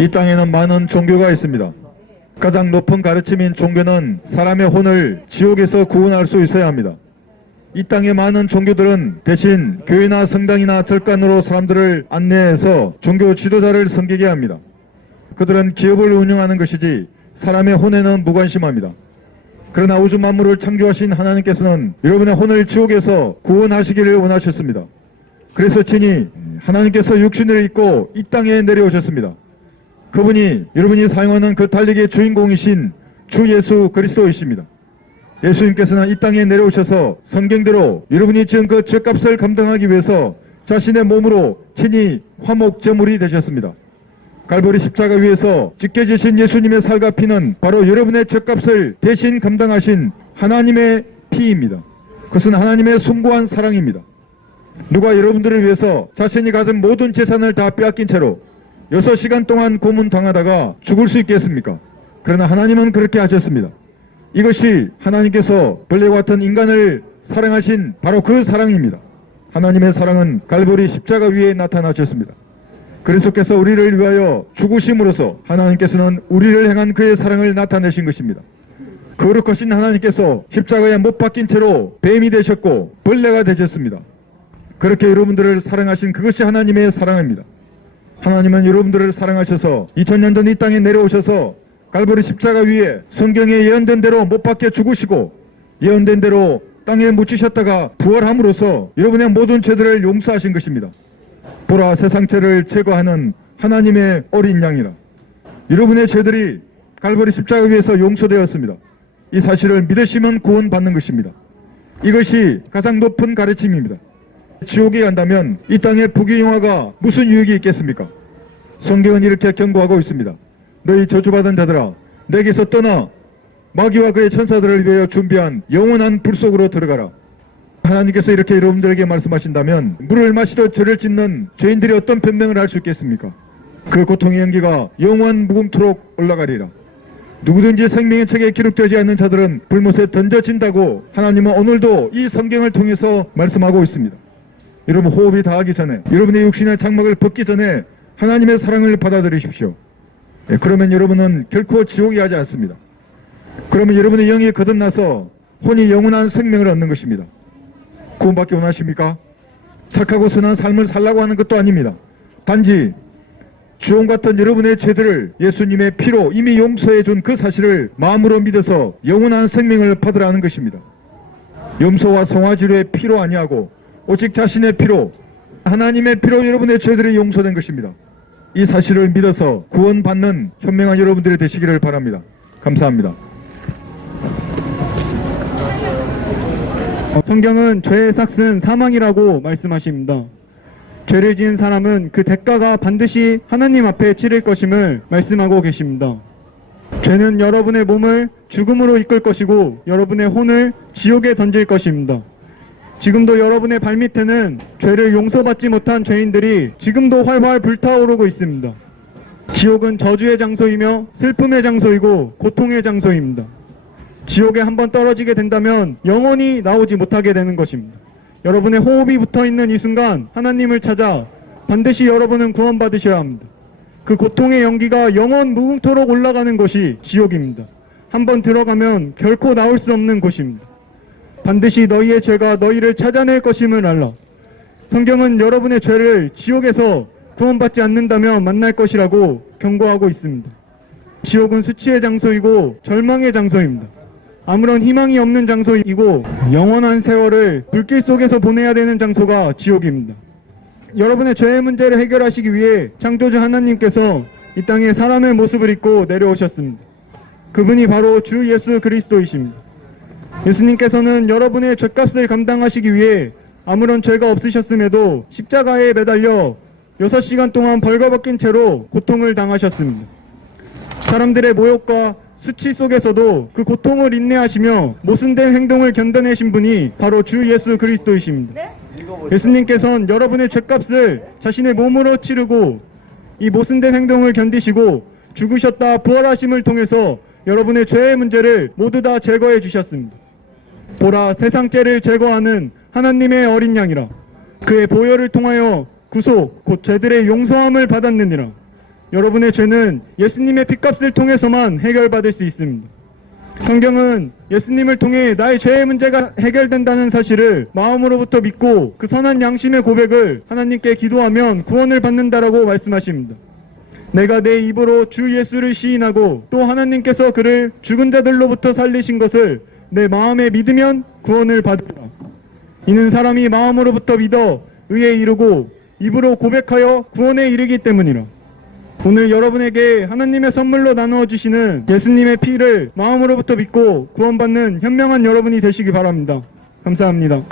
이 땅에는 많은 종교가 있습니다. 가장 높은 가르침인 종교는 사람의 혼을 지옥에서 구원할 수 있어야 합니다. 이 땅의 많은 종교들은 대신 교회나 성당이나 절간으로 사람들을 안내해서 종교 지도자를 섬기게 합니다. 그들은 기업을 운영하는 것이지 사람의 혼에는 무관심합니다. 그러나 우주 만물을 창조하신 하나님께서는 여러분의 혼을 지옥에서 구원하시기를 원하셨습니다. 그래서 친히 하나님께서 육신을 입고 이 땅에 내려오셨습니다. 그분이 여러분이 사용하는 그 달리기의 주인공이신 주 예수 그리스도이십니다. 예수님께서는 이 땅에 내려오셔서 성경대로 여러분이 지은 그 죄값을 감당하기 위해서 자신의 몸으로 친히 화목 제물이 되셨습니다. 갈보리 십자가 위에서 찢겨지신 예수님의 살과 피는 바로 여러분의 죄값을 대신 감당하신 하나님의 피입니다. 그것은 하나님의 숭고한 사랑입니다. 누가 여러분들을 위해서 자신이 가진 모든 재산을 다 빼앗긴 채로 6시간 동안 고문당하다가 죽을 수 있겠습니까? 그러나 하나님은 그렇게 하셨습니다. 이것이 하나님께서 벌레와 같은 인간을 사랑하신 바로 그 사랑입니다. 하나님의 사랑은 갈보리 십자가 위에 나타나셨습니다. 그리스도께서 우리를 위하여 죽으심으로써 하나님께서는 우리를 향한 그의 사랑을 나타내신 것입니다. 거룩하신 하나님께서 십자가에 못 박힌 채로 뱀이 되셨고 벌레가 되셨습니다. 그렇게 여러분들을 사랑하신 그것이 하나님의 사랑입니다. 하나님은 여러분들을 사랑하셔서 2000년 전 이 땅에 내려오셔서 갈보리 십자가 위에 성경에 예언된 대로 못 박혀 죽으시고 예언된 대로 땅에 묻히셨다가 부활함으로써 여러분의 모든 죄들을 용서하신 것입니다. 보라, 세상 죄를 제거하는 하나님의 어린 양이라. 여러분의 죄들이 갈보리 십자가 위에서 용서되었습니다. 이 사실을 믿으시면 구원받는 것입니다. 이것이 가장 높은 가르침입니다. 지옥에 간다면 이 땅의 부귀영화가 무슨 유익이 있겠습니까? 성경은 이렇게 경고하고 있습니다. 너희 저주받은 자들아, 내게서 떠나 마귀와 그의 천사들을 위하여 준비한 영원한 불 속으로 들어가라. 하나님께서 이렇게 여러분들에게 말씀하신다면 물을 마시듯 죄를 짓는 죄인들이 어떤 변명을 할 수 있겠습니까? 그 고통의 연기가 영원 무궁토록 올라가리라. 누구든지 생명의 책에 기록되지 않는 자들은 불못에 던져진다고 하나님은 오늘도 이 성경을 통해서 말씀하고 있습니다. 여러분, 호흡이 다하기 전에, 여러분의 육신의 장막을 벗기 전에 하나님의 사랑을 받아들이십시오. 그러면 여러분은 결코 지옥에 가지 않습니다. 그러면 여러분의 영이 거듭나서 혼이 영원한 생명을 얻는 것입니다. 구원받기 원하십니까? 착하고 선한 삶을 살라고 하는 것도 아닙니다. 단지 주홍 같은 여러분의 죄들을 예수님의 피로 이미 용서해 준 그 사실을 마음으로 믿어서 영원한 생명을 받으라는 것입니다. 염소와 송아지의 피로 아니하고 오직 자신의 피로, 하나님의 피로 여러분의 죄들이 용서된 것입니다. 이 사실을 믿어서 구원받는 현명한 여러분들이 되시기를 바랍니다. 감사합니다. 성경은 죄의 삭은 사망이라고 말씀하십니다. 죄를 지은 사람은 그 대가가 반드시 하나님 앞에 치를 것임을 말씀하고 계십니다. 죄는 여러분의 몸을 죽음으로 이끌 것이고 여러분의 혼을 지옥에 던질 것입니다. 지금도 여러분의 발밑에는 죄를 용서받지 못한 죄인들이 지금도 활활 불타오르고 있습니다. 지옥은 저주의 장소이며 슬픔의 장소이고 고통의 장소입니다. 지옥에 한번 떨어지게 된다면 영원히 나오지 못하게 되는 것입니다. 여러분의 호흡이 붙어있는 이 순간 하나님을 찾아 반드시 여러분은 구원받으셔야 합니다. 그 고통의 연기가 영원 무궁토록 올라가는 곳이 지옥입니다. 한번 들어가면 결코 나올 수 없는 곳입니다. 반드시 너희의 죄가 너희를 찾아낼 것임을 알라. 성경은 여러분의 죄를 지옥에서 구원받지 않는다면 만날 것이라고 경고하고 있습니다. 지옥은 수치의 장소이고 절망의 장소입니다. 아무런 희망이 없는 장소이고 영원한 세월을 불길 속에서 보내야 되는 장소가 지옥입니다. 여러분의 죄의 문제를 해결하시기 위해 창조주 하나님께서 이 땅에 사람의 모습을 입고 내려오셨습니다. 그분이 바로 주 예수 그리스도이십니다. 예수님께서는 여러분의 죄값을 감당하시기 위해 아무런 죄가 없으셨음에도 십자가에 매달려 6시간 동안 벌거벗긴 채로 고통을 당하셨습니다. 사람들의 모욕과 수치 속에서도 그 고통을 인내하시며 모순된 행동을 견뎌내신 분이 바로 주 예수 그리스도이십니다. 예수님께서는 여러분의 죄값을 자신의 몸으로 치르고 이 모순된 행동을 견디시고 죽으셨다 부활하심을 통해서 여러분의 죄의 문제를 모두 다 제거해 주셨습니다. 보라, 세상 죄를 제거하는 하나님의 어린 양이라. 그의 보혈을 통하여 구속 곧 죄들의 용서함을 받았느니라. 여러분의 죄는 예수님의 핏값을 통해서만 해결받을 수 있습니다. 성경은 예수님을 통해 나의 죄의 문제가 해결된다는 사실을 마음으로부터 믿고 그 선한 양심의 고백을 하나님께 기도하면 구원을 받는다라고 말씀하십니다. 내가 내 입으로 주 예수를 시인하고 또 하나님께서 그를 죽은 자들로부터 살리신 것을 내 마음에 믿으면 구원을 받으라. 이는 사람이 마음으로부터 믿어 의에 이르고 입으로 고백하여 구원에 이르기 때문이라. 오늘 여러분에게 하나님의 선물로 나누어 주시는 예수님의 피를 마음으로부터 믿고 구원받는 현명한 여러분이 되시기 바랍니다. 감사합니다.